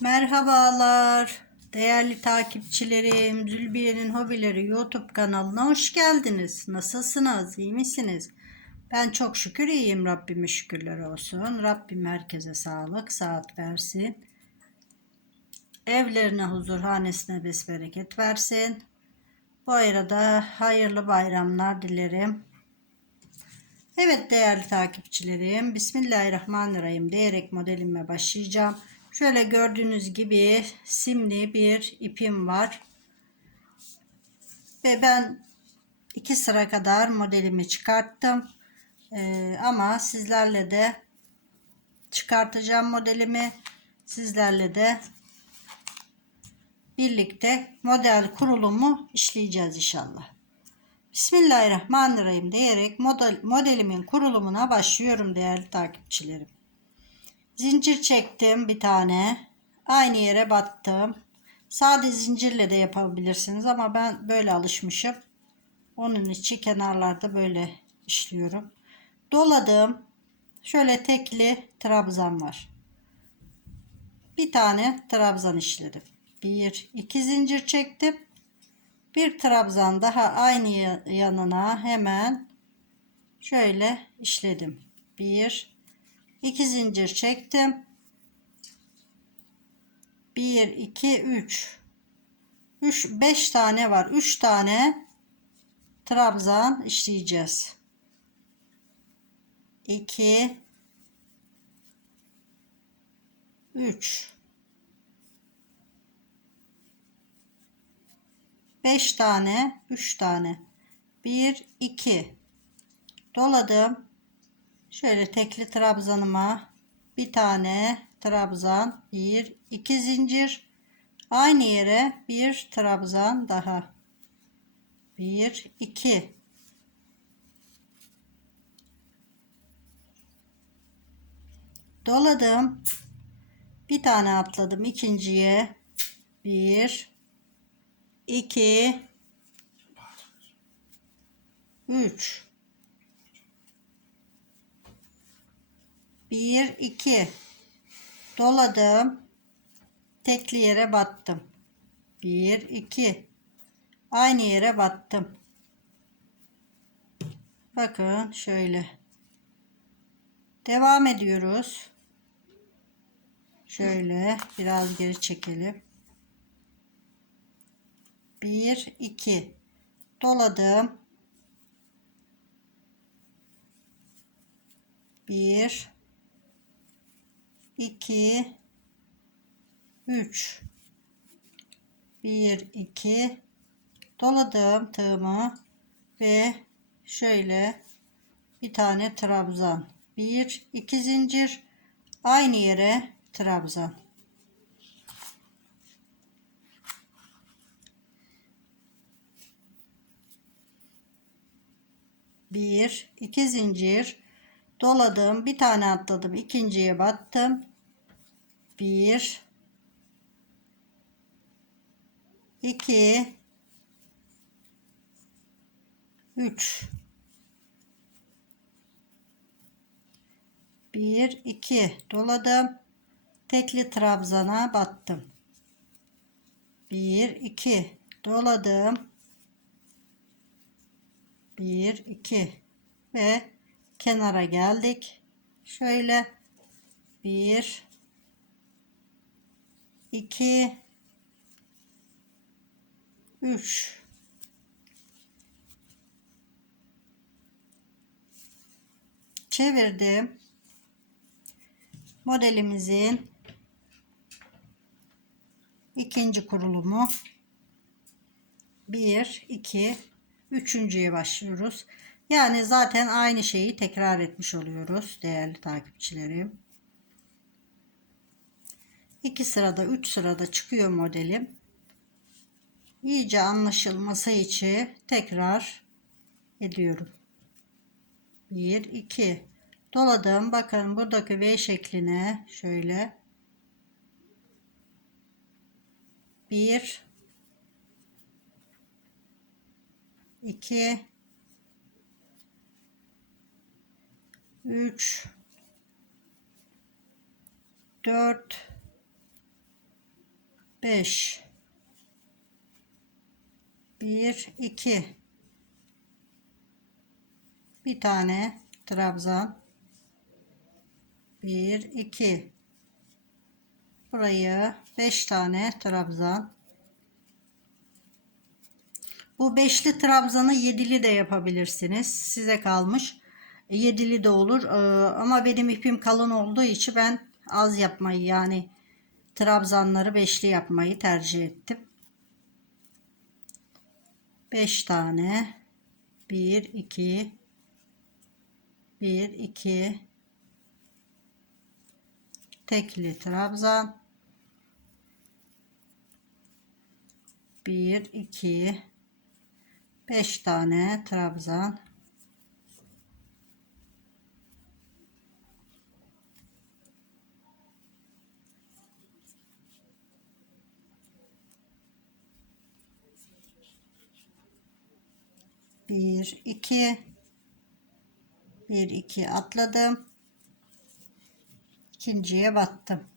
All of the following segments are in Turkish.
Merhabalar değerli takipçilerim. Zülbiye'nin Hobileri YouTube kanalına hoş geldiniz. Nasılsınız? İyi misiniz? Ben çok şükür iyiyim. Rabbime şükürler olsun. Rabbim herkese sağlık, saat versin. Evlerine huzur, hanesine besbereket versin. Bu arada hayırlı bayramlar dilerim. Evet değerli takipçilerim. Bismillahirrahmanirrahim diyerek modelime başlayacağım. Şöyle gördüğünüz gibi simli bir ipim var. Ve ben iki sıra kadar modelimi çıkarttım. Ee, ama sizlerle de çıkartacağım modelimi. Sizlerle de birlikte model kurulumu işleyeceğiz inşallah. Bismillahirrahmanirrahim diyerek model, modelimin kurulumuna başlıyorum değerli takipçilerim. Zincir çektim bir tane. Aynı yere battım. Sade zincirle de yapabilirsiniz ama ben böyle alışmışım. Onun için kenarlarda böyle işliyorum. Doladım. Şöyle tekli trabzan var. Bir tane trabzan işledim. Bir, iki zincir çektim. Bir trabzan daha aynı yanına hemen şöyle işledim. Bir, 2 zincir çektim. 1 2 3 3 5 tane var. 3 tane trabzan işleyeceğiz. 2 3 5 tane 3 tane 1 2 doladım Şöyle tekli trabzanıma bir tane trabzan, bir, iki zincir. Aynı yere bir trabzan daha. Bir, iki. Doladım. Bir tane atladım ikinciye. Bir, iki, üç. 1 2 doladım. Tekli yere battım. 1 2 aynı yere battım. Bakın şöyle. Devam ediyoruz. Şöyle biraz geri çekelim. 1 2 doladım. 1 2 3 1 2 doladım tığımı ve şöyle bir tane trabzan. 1 2 zincir. Aynı yere trabzan. Bir iki zincir doladım bir tane atladım ikinciye battım. Bir iki üç. Bir iki doladım. Tekli trabzana battım. Bir iki doladım. Bir iki ve kenara geldik. Şöyle 1 2 3 çevirdim. Modelimizin ikinci kurulumu 1 2 üçüncüye başlıyoruz. Yani zaten aynı şeyi tekrar etmiş oluyoruz değerli takipçilerim. İki sırada, üç sırada çıkıyor modelim. İyice anlaşılması için tekrar ediyorum. 1 2 doladım. Bakın buradaki V şekline şöyle 1 2 3 4 5 1 2 bir tane trabzan. 1 2 burayı 5 tane trabzan. Bu beşli trabzanı yedili de yapabilirsiniz. Size kalmış yedili de olur. Ee, ama benim ipim kalın olduğu için ben az yapmayı yani trabzanları beşli yapmayı tercih ettim. 5 tane. 1 2 1 2 tekli trabzan. 1 2 5 tane trabzan bir iki. Bir iki atladım. İkinciye battım.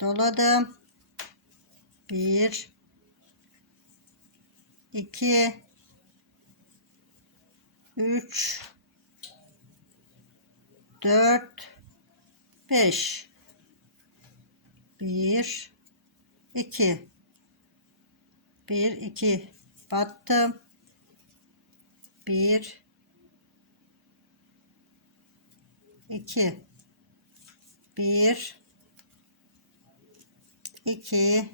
Doladım. Bir iki üç dört beş. Bir iki bir iki. Battım. Bir. İki. Bir. İki.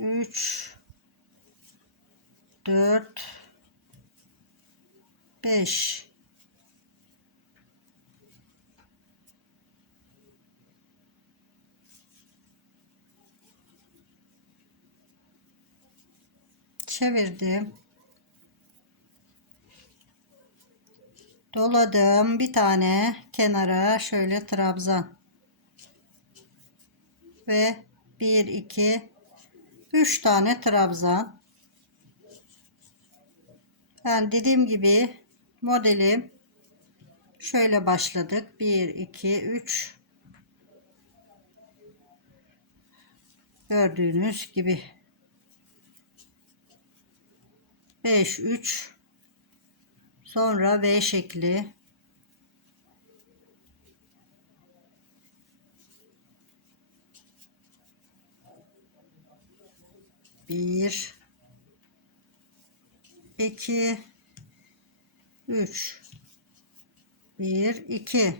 Üç. Dört. Beş çevirdim. Doladım bir tane kenara şöyle trabzan. Ve 1 2 3 tane trabzan. Ben dediğim gibi modelim şöyle başladık. 1 2 3 gördüğünüz gibi 5 3 sonra V şekli. Bir. İki. Üç. Bir iki.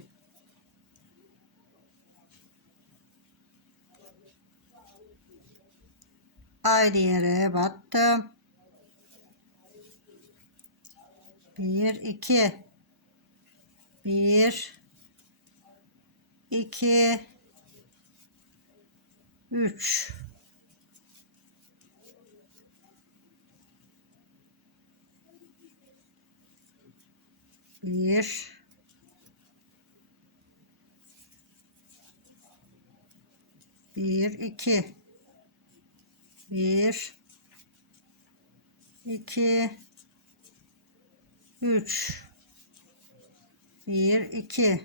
Aynı yere battım bir iki. Bir iki. Üç. Bir. Bir iki. Bir iki üç. Bir iki.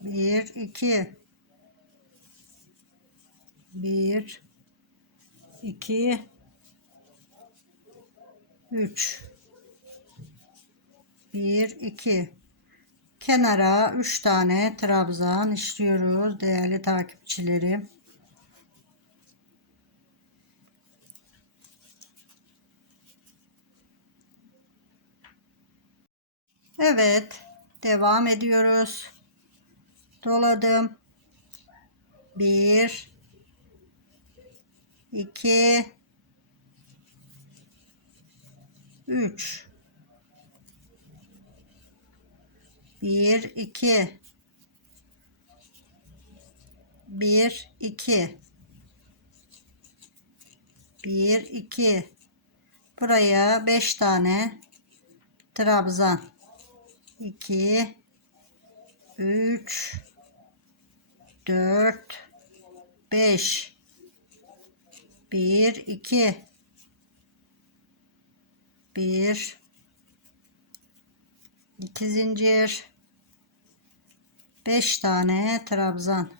Bir iki. Bir iki. Üç. Bir iki kenara üç tane trabzan işliyoruz değerli takipçilerim Evet devam ediyoruz. Doladım. Bir 2 3 1 2 1 2 1 2 buraya 5 tane trabzan 2 3 4 5 Bir, iki. Bir. iki zincir. Beş tane trabzan.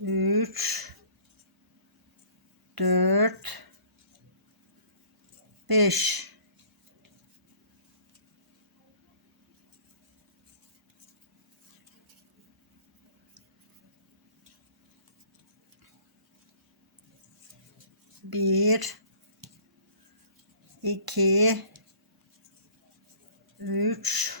Üç. Dört. Beş. Bir, iki, üç,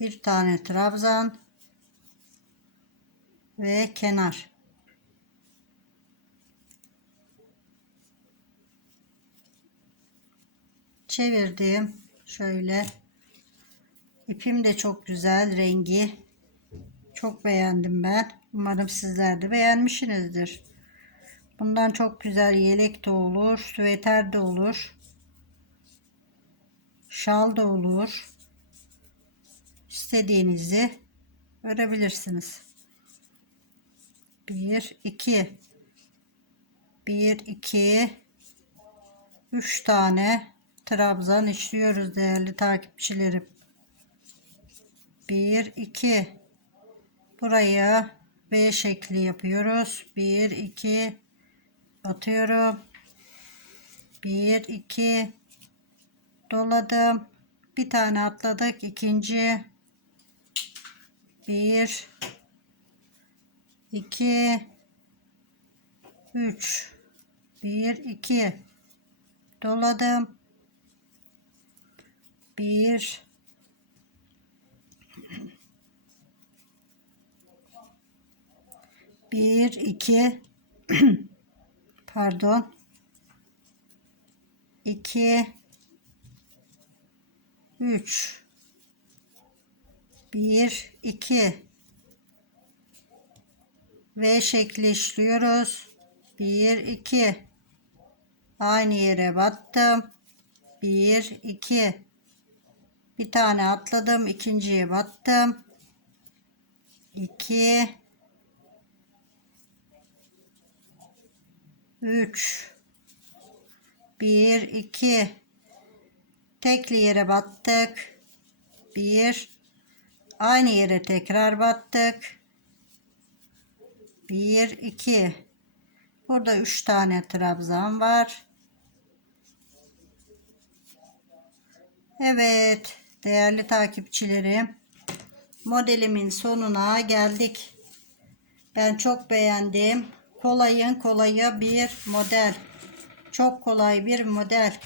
Bir tane trabzan ve kenar. Çevirdim. Şöyle. İpim de çok güzel rengi. Çok beğendim ben. Umarım sizler de beğenmişsinizdir. Bundan çok güzel yelek de olur, süveter de olur. Şal da olur. İstediğinizi örebilirsiniz. 1 2 1 2 3 tane trabzan işliyoruz değerli takipçilerim. 1 2 buraya V şekli yapıyoruz. 1 2 atıyorum. 1 2 doladım. Bir tane atladık. ikinci 1 2 3 1 2 doladım. 1 1 2 pardon. 2 3 1 2 V şekli işliyoruz. 1 2 aynı yere battım. 1 2 bir tane atladım, ikinciye battım. 2 3 1 2 tekli yere battık. 1 aynı yere tekrar battık. 1 2 Burada 3 tane trabzan var. Evet değerli takipçilerim modelimin sonuna geldik. Ben çok beğendim. Kolayın kolaya bir model. Çok kolay bir model.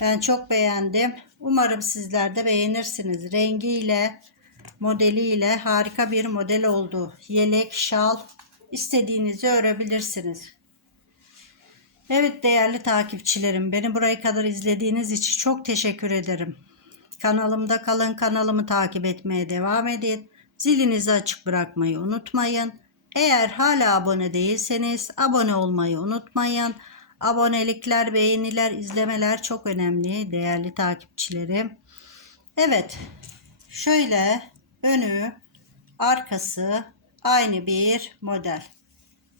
Ben çok beğendim. Umarım sizler de beğenirsiniz. Rengiyle, modeliyle harika bir model oldu. Yelek, şal istediğinizi örebilirsiniz. Evet değerli takipçilerim beni buraya kadar izlediğiniz için çok teşekkür ederim. Kanalımda kalın kanalımı takip etmeye devam edin. Zilinizi açık bırakmayı unutmayın. Eğer hala abone değilseniz abone olmayı unutmayın. Abonelikler, beğeniler, izlemeler çok önemli değerli takipçilerim. Evet şöyle önü arkası aynı bir model.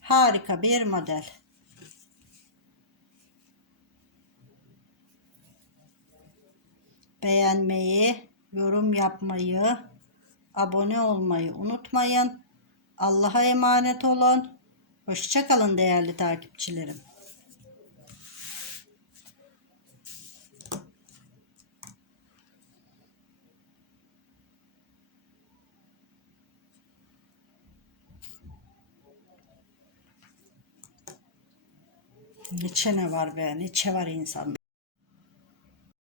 Harika bir model. Beğenmeyi, yorum yapmayı, abone olmayı unutmayın. Allah'a emanet olun. Hoşçakalın değerli takipçilerim. Ne çene var be, ne çe var insan.